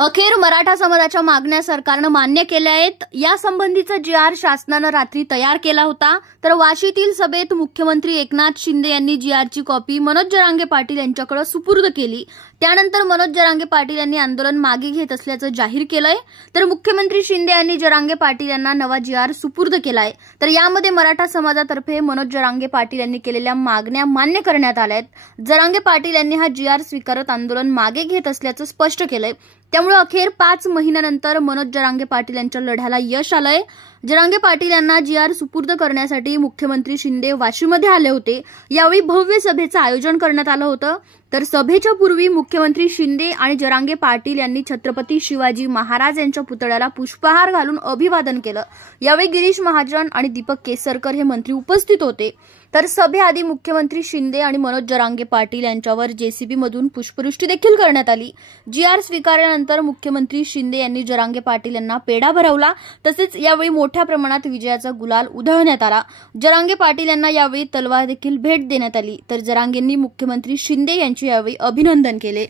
अखेर मराठा समाजाच्या मागण्या सरकारनं मान्य केल्या आहेत। यासंबंधीचा जी.आर. शासनानं रात्री तयार केला होता। तर वाशीतील सभेत मुख्यमंत्री एकनाथ शिंदे यांनी जी.आरची कॉपी मनोज जरांगे पाटील यांच्याकडे सुपूर्द केली। त्यानंतर मनोज जरांगे पाटील यांनी आंदोलन मागे घेत असल्याचं जाहीर केलंय। तर मुख्यमंत्री शिंदे यांनी जरांगे पाटील यांना नवा जी.आर. सुपूर्द केलाय। तर यामध्ये मराठा समाजातर्फे मनोज जरांगे पाटील यांनी केलेल्या मागण्या मान्य करण्यात आल्या आहेत। जरांगे पाटील यांनी हा जी.आर. स्वीकारत आंदोलन मागे घेत असल्याचं स्पष्ट केलंय। त्यामुळे अखेर 5 महिन्यानंतर मनोज जरांगे पाटील यांच्या लढ्याला यश आलंय। जरांगे पाटील यांना जी.आर. सुपूर्द करण्यासाठी मुख्यमंत्री शिंदे वाशीमध्ये आले होते। यावेळी भव्य सभेचं आयोजन करण्यात आलं होतं। तर सभेच्या पूर्वी मुख्यमंत्री शिंदे आणि जरांगे पाटील यांनी छत्रपती शिवाजी महाराज यांच्या पुतळ्याला पुष्पहार घालून अभिवादन केलं। यावेळी गिरीश महाजन आणि दीपक केसरकर हे मंत्री उपस्थित होते। तर सभेआधी मुख्यमंत्री शिंदे आणि मनोज जरांगे पाटील यांच्यावर जेसीबी मधून पुष्पवृष्टी देखील करण्यात आली। जी.आर. स्वीकारल्यानंतर मुख्यमंत्री शिंदे यांनी जरांगे पाटील यांना पेढा भरवला। तसेच यावेळी मोठ्या प्रमाणात विजयाचा गुलाल उधळण्यात आला। जरांगे पाटील यांना यावेळी तलवार देखील भेट देण्यात आली। तर जरांगेंनी मुख्यमंत्री शिंदे यांचे यावेळी अभिनंदन केले।